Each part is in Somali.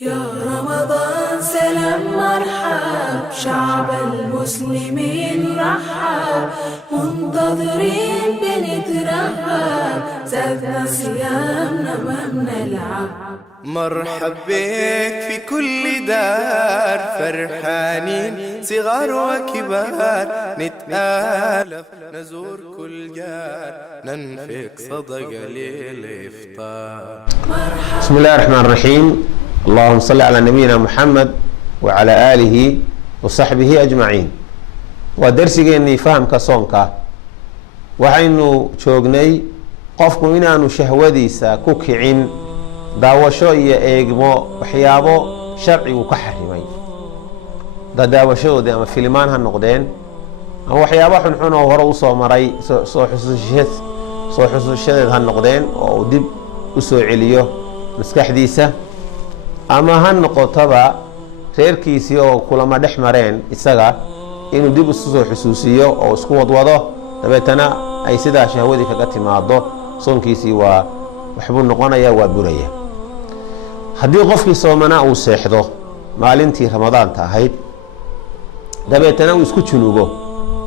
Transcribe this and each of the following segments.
يا رمضان سلام مرحب، شعب المسلمين رحب، منتظرين بنترهب، زادنا صيامنا ما بنلعب. مرحب بك في كل دار، فرحانين صغار وكبار، نتآلف نزور كل جار، ننفق صدقة للإفطار. بسم الله الرحمن الرحيم. اللهم صل على نبينا محمد وعلى آله وصحبه أجمعين. ودرسيني فهم كصونكا waxaynu joognay qofku inaanu shahwadiisa ku kicin daawasho iyo eegmo waxyaabo sharcigu ka xarimay daawashadoodii ama filmaan ha noqdeen ama waxyaabo xunxun oo hore u soo maray soo xusuushadeed ha noqdeen oo dib u soo celiyo maskaxdiisa ama ha noqotaba reerkiisii oo kulama dhex mareen isaga inuu dib isu soo xusuusiyo oo isku wadwado dabeetana ay sidaa shahwadii kaga timaado soonkiisii waa waxbuu noqonaya waa buraya. haddii qofkii soomana uu seexdo maalintii ramadaanta ahayd dabeetana uu isku junubo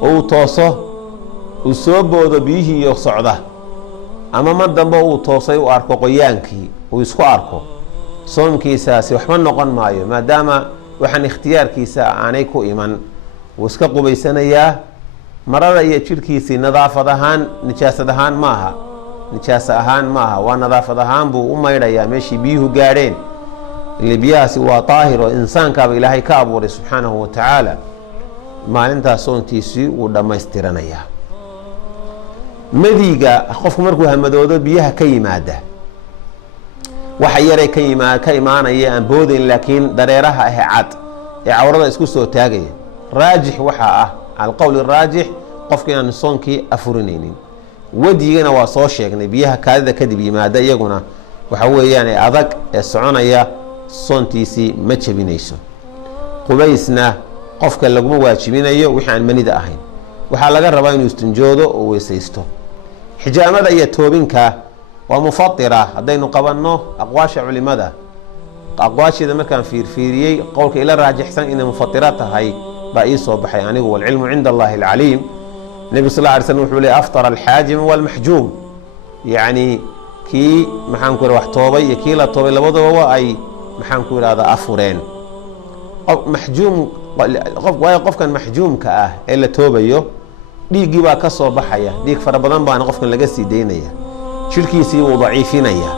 oo uu tooso uu soo boodo biyihii iyo socda ama mar dambe uu toosay u arko qoyaankii uu isku arko soomkiisaasi waxba noqon maayo maadaama waxaan ikhtiyaarkiisa aanay ku iman wuu iska qubaysanayaa. marada iyo jirkiisii nadaafad ahaan nijaasad ahaan maaha nijaasa ahaan maaha waa nadaafad ahaan buu u maydhayaa meeshii biyuhu gaadheen ile biyahaasi waa daahir oo insaankaaba ilaahay ka abuuray subxaanahu wa tacaala. maalintaas soonkiisii wuu dhammaystiranayaa. madiga qofku markuu hamadoodo biyaha ka yimaada waxa yaray ka imaanaya aan boodayn laakiin dareeraha ah cad ee cawrada isku soo taagaya raajix waxaa ah alqowl raajix qofka inaan soonkii afurinaynin. wadigana waa soo sheegnay biyaha kaadida kadib yimaada iyaguna waxa weeyaan adag ee soconaya soontiisii ma jabinayso. qubaysna qofka laguma waajibinayo wixii aan manida ahayn waxaa laga rabaa inuu istinjoodo oo weysaysto. xijaamada iyo toobinka waa mufatira haddaynu qabanno aqwaasha culimada aqwaasheeda markaan fiirfiiriyey qowlka ila raajixsan inay mufatira tahay baa ii soo baxay anigu walcilmu cinda allahi alcaliim. nebi sal lla alay slam wuxuu leey aftara alxaajim walmaxjuum, yacni kii maxaan ku wax toobay iyo kii la toobay labadaba waa ay maxaan ku idhahdaa afureen. maxjuum waayo qofkan maxjuumka ah ee la toobayo dhiiggii baa ka soo baxaya, dhiig fara badan baana qofkan laga sii daynaya, jirkiisii wuu daciifinaya.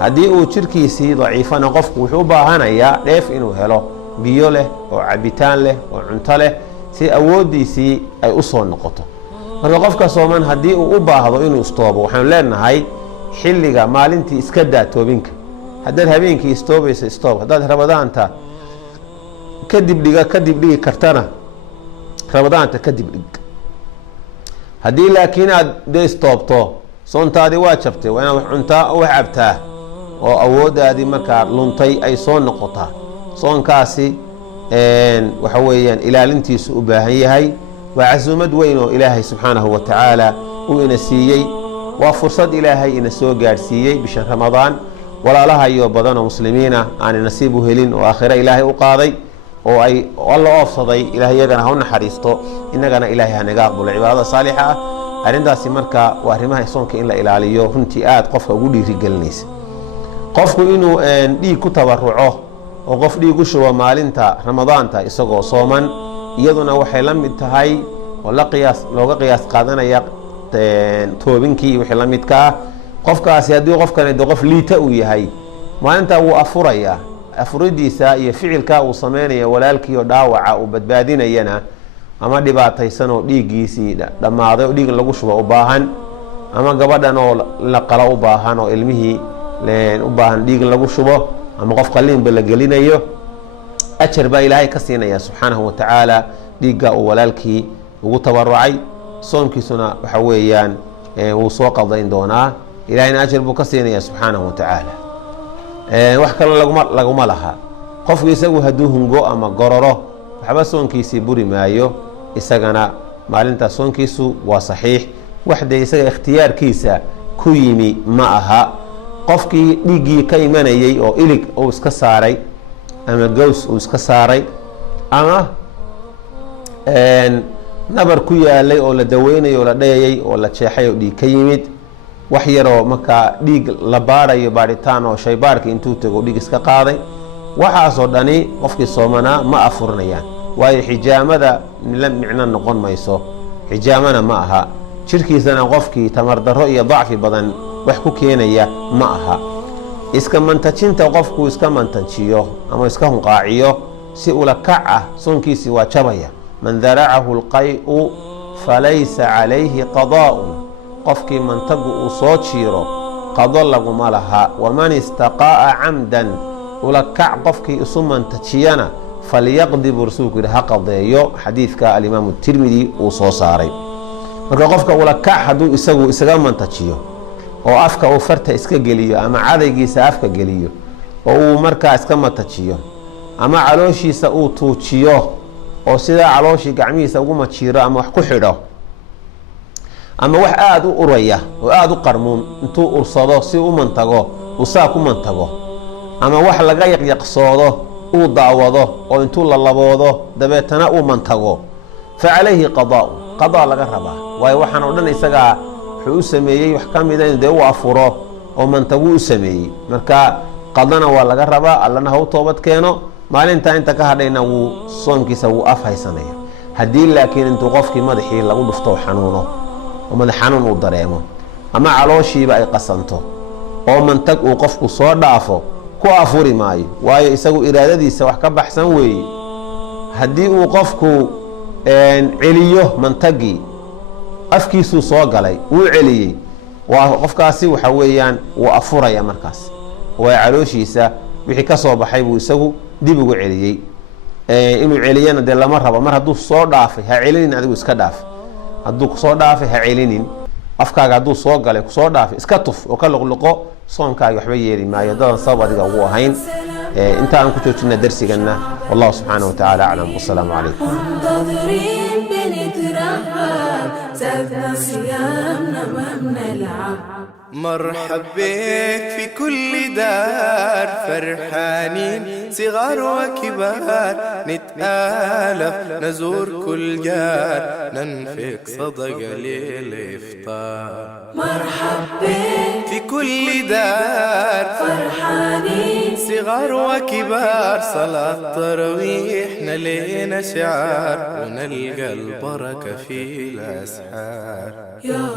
haddii uu jirkiisii daciifana qofku wuxuu u baahanayaa dheef inuu helo biyo leh oo cabitaan leh oo cunto leh si awoodiisii ay u soo noqoto. marka qofka sooman haddii uu u baahdo inuu istoobo waxaanu leenahay xilliga maalintii iska daa toobinka. haddaad habeenkii istoobaysa istoob, haddaad ramadaanta kadib dhigi kartana ramadaanta kadib dhig. haddii laakiin aad de istoobto soontaadii waa jabtay waa inaad wax cuntaa oo wax cabtaa oo awoodaadii markaa luntay ay soo noqotaa. soonkaasi waxa weeyaan ilaalintiisu u baahan yahay. waa casuumad weyn oo ilaahay subxaanahu wa tacaala uu ina siiyey. waa fursad ilaahay ina soo gaadhsiiyey bisha ramadaan. walaalaha iyo badanoo muslimiina aanay nasiib u helin oo aakhiro ilaahay u qaaday oo ay alla oofsaday ilaahay iyagana ha u naxariisto, innagana ilaahay hanaga aqbulo cibaadada saalixa ah. arrintaasi marka waa arrimaha soonka in la ilaaliyo runtii aad qofka ugu dhiirigelinaysa. qofku inuu dhiig ku tabaruco oo qof dhiig u shubo maalinta ramadaanta isagoo sooman iyaduna waxay la mid tahay oo looga qiyaas qaadanaya toobinkii wixii la midka ah. qofkaasi haddii qofkani qof liita uu yahay maalintaa wuu afurayaa. afuridiisa iyo ficilkaa uu samaynaya walaalkii oo dhaawaca uu badbaadinayana ama dhibaataysan oo dhiiggiisii dhammaaday oo dhiig lagu shubo u baahan ama gabadhan oo la qalo u baahan oo ilmihii u baahan dhiig lagu shubo ama qof qaliinba la gelinayo ajar baa ilaahay ka siinaya subxaanahu wa tacaala dhiigga uu walaalkii ugu tabarucay. soonkiisuna waxa weeyaan wuu soo qadayn doonaa, ilaahayna ajar buu ka siinaya subxaanahu wa tacaala. wax kale laguma laha. qofku isagu hadduu hungo ama gororo waxba soonkiisii buri maayo, isagana maalintaa soonkiisu waa saxiix. waxdee isaga ikhtiyaarkiisa ku yimi ma aha. qofkii dhiiggii ka imanayay oo ilig uu iska saaray ama gaws uu iska saaray ama nabar ku yaalay oo la daweynayo oo la dhayayay oo la jeexay oo dhiig ka yimid wax yaroo markaa dhiig la baarayo baaritaan oo shaybaarka intuu tago dhiig iska qaaday waxaasoo dhani qofkii soomanaa ma afurinayaan waayo xijaamada la micno noqon mayso xijaamana ma aha jirkiisana qofkii tamar darro iyo dacfi badan wax ku keenaya ma aha iska mantajinta qofku iska mantajiyo ama iska hunqaaciyo si ula kac ah soonkiisii waa jabaya man daracahu lqay'u falaysa calayhi qadaa'un qofkii mantagu uu soo jiiro qado laguma laha waman istaqaa'a camdan ula kac qofkii isu mantajiyana falyaqdi buu rasuulku yidhi ha qadeeyo xadiidka alimaamu tirmidi uu soo saaray marka qofka ula kac hadduu isagu isaga mantajiyo oo afka uu farta iska geliyo ama cadaygiisa afka geliyo oo uu markaa iska mantajiyo ama calooshiisa uu tuujiyo oo sidaa calooshii gacmihiisa ugu majiiro ama wax ku xidho ama wax aada u uraya oo aada u qarmuun intuu ursado si u mantago uu saa ku mantago ama wax laga yaqyaqsoodo uu daawado oo intuu la laboodo dabeetana uu mantago fa calayhi qadaa laga rabaa waayo waxaan oo dhan isagaa wuxuu u sameeyey wax ka mida in dee u afuro oo mantagu u sameeyey marka qadana waa laga rabaa allana ha u toobad keeno maalintaa inta ka hadhayna wuu soonkiisa wuu af haysanaya haddii laakiin intuu qofkii madaxii lagu dhufto xanuuno oo madax xanuun uu dareemo ama calooshiiba ay qasanto oo mantag uu qofku soo dhaafo ku afuri maayo waayo isagu iraadadiisa wax ka baxsan weeye haddii uu qofku celiyo mantagii afkiisuu soo galay wuu celiyey waa qofkaasi waxa weeyaan wuu afuraya markaas waa calooshiisa wixii ka soo baxay buu isagu dib ugu celiyey inuu celiyana dee lama rabo mar hadduu soo dhaafay ha celinin adigu iska dhaaf hadduu kusoo dhaafay ha celinin afkaaga hadduu soo galay kusoo dhaafay iska tuf oo ka luqluqo soonkaagi waxba yeeli maayo dadan sabab adiga ugu ahayn inta aan ku joojina darsigana wallahu subxaanahu watacaala aclam wasalaamu calaykum منتظرين بنترحب زادنا صيامنا ما بنلعب مرحب بك في كل دار فرحانين صغار وكبار نتآلف نزور كل جار ننفق صدقة للإفطار مرحب بك في كل دار فرحانين صغار وكبار صلاة تراويح نلينا شعار ونلقى البركة في الأسحار يا